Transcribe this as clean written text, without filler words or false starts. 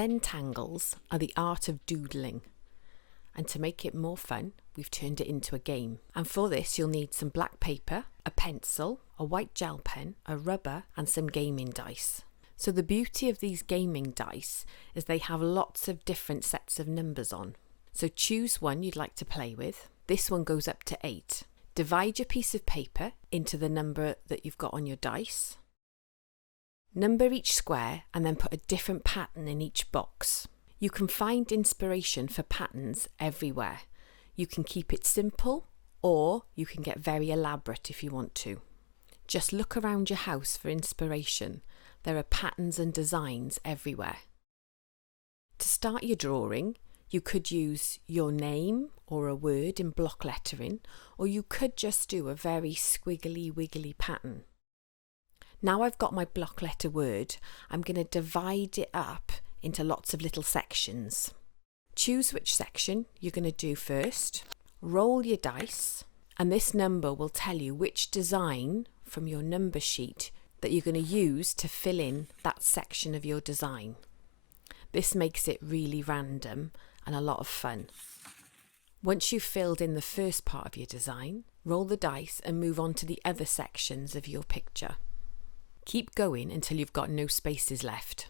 Zentangles are the art of doodling, and to make it more fun, we've turned it into a game. And for this, you'll need some black paper, a pencil, a white gel pen, a rubber, and some gaming dice. So the beauty of these gaming dice is they have lots of different sets of numbers on. So choose one you'd like to play with. This one goes up to 8. Divide your piece of paper into the number that you've got on your dice. Number each square and then put a different pattern in each box. You can find inspiration for patterns everywhere. You can keep it simple, or you can get very elaborate if you want to. Just look around your house for inspiration. There are patterns and designs everywhere. To start your drawing, you could use your name or a word in block lettering, or you could just do a very squiggly wiggly pattern. Now I've got my block letter word, I'm going to divide it up into lots of little sections. Choose which section you're going to do first, roll your dice, and this number will tell you which design from your number sheet that you're going to use to fill in that section of your design. This makes it really random and a lot of fun. Once you've filled in the first part of your design, roll the dice and move on to the other sections of your picture. Keep going until you've got no spaces left.